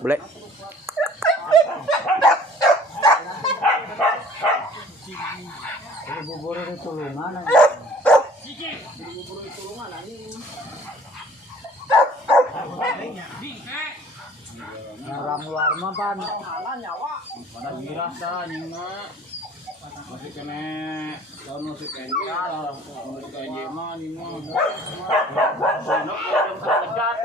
Bule. Bubur itu tulungan. Bubur itu tulungan anjing. Orang luar mah pan. Nyawa. Pada miras dah anjing mah. Masih kena tahun masih kena masih kena mah anjing mah. Sono yang terdekat